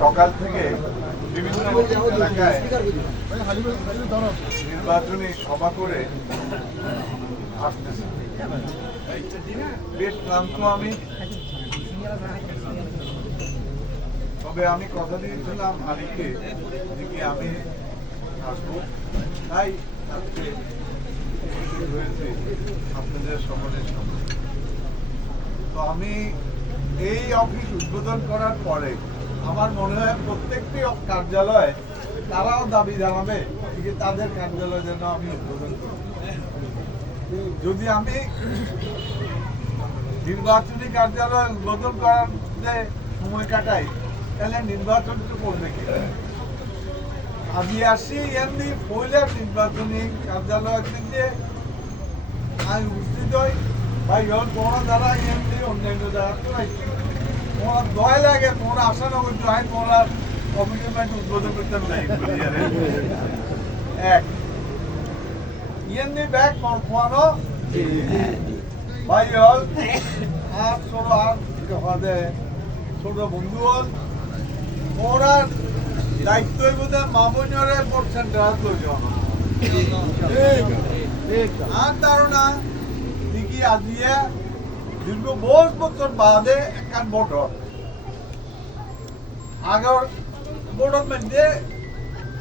সকাল থেকে বিভিন্ন এলাকায় নির্বাচনী সভা করে আসতেছে। বেশ ক্লান্ত আমি, তবে আমি কথা দিয়েছিলাম আলীকে যে আমি আসবো, তাই আজকে হয়েছে আপনাদের সকলের সামনে। তো আমি এই অফিস উদ্বোধন করার পরে আমার মনে হয় প্রত্যেকটি কার্যালয়ে তারাও দাবি জানাবে যে তাদের কার্যালয় যেন আমি উদ্বোধন করি। যদি আমি নির্বাচনী কার্যালয় উদ্বোধন করার সময় কাটাই, তাহলে নির্বাচন তো করবে কি? আমি আসি এমনি পয়লার নির্বাচনী কার্যালয় থেকে আমি উপস্থিত হই, ভাই তোমরা যারা এমনি অন্যান্য যারা তো তোমার দয় লাগে, তোমরা আশা না করছো আমি তোমরা কমিটমেন্ট উদ্বোধন করতে চাই। এক এমনি ব্যাগ পড়ানো ভাই হল আর ছোট আর ছোট বন্ধু হল, ওরা দায়িত্ব বোধ মা বোনরে পড়ছেন আর ধারণা দেখি আজিয়ে দীর্ঘ বহু বছর বাদে একখান ভোট আগর ভোটের মধ্যে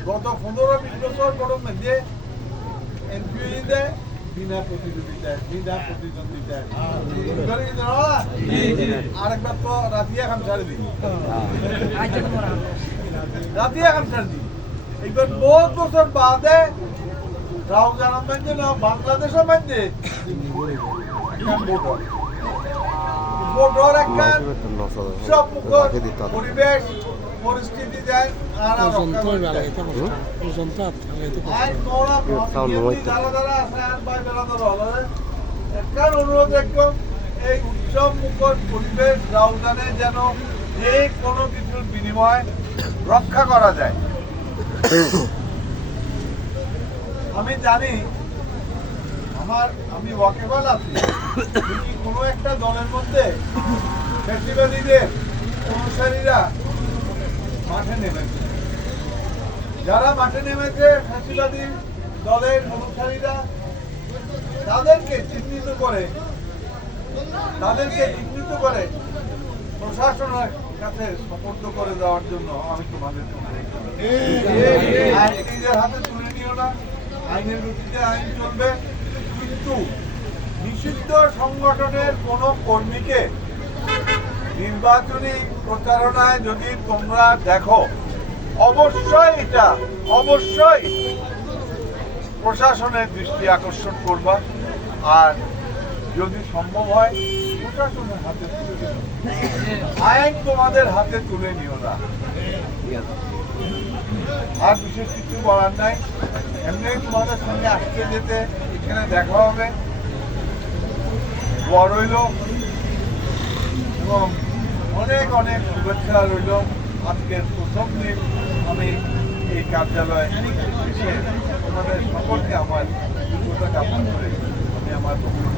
গত 15-20 বছর ভোটের মধ্যে এমপি দেয় বিনা প্রতিদ্বন্দ্বিতায়, আরেকবার তো রাতিয়া খান ছাড়ে দিই, রাতিয়া খান ছাড়ে দিই। এইবার বহু বছর বাদে রাউজানের মধ্যে না বাংলাদেশের মধ্যে ভোটর একখান সব পরিবেশ পরিস্থিতি যায় আর অনুরোধ একদম এই উৎসব মুখর পরিবেশ রাউজানে যেন যে কোনো কিছুর বিনিময় রক্ষা করা যায়। আমি জানি আমি ওয়াকেবল আছি, কোনো একটা দলের মধ্যে ফ্যাসিবাদীদের অনুসারীরা মাঠে নেমেছে, যারা মাঠে নেমেছে ফ্যাসিবাদী দলের অনুসারীরা তাদেরকে চিহ্নিত করে প্রশাসনের কাছে সুপর্দ করে দেওয়ার জন্য আমি তোমাদের আইন নিজের হাতে তুলে নিও না, আইনের গতিতে আইন চলবে, কিন্তু নিষিদ্ধ সংগঠনের কোনো কর্মীকে নির্বাচনী প্রচারণায় যদি তোমরা দেখো, অবশ্যই প্রশাসনের দৃষ্টি আকর্ষণ করবা, আর যদি সম্ভব হয় প্রশাসনের হাতে তুলে দিও, আইন তোমাদের হাতে তুলে নিও না। আর বিশেষ কিছু বলার নাই, এমনি তোমাদের সঙ্গে আসতে যেতে এখানে দেখা হবে, বড় রইল এবং অনেক অনেক শুভেচ্ছা রইল। আজকের প্রথম দিন আমি এই কার্যালয়ে এসে তোমাদের সকলকে আমার যোগ্যতা জ্ঞাপন করে আমি আমার বক্তব্য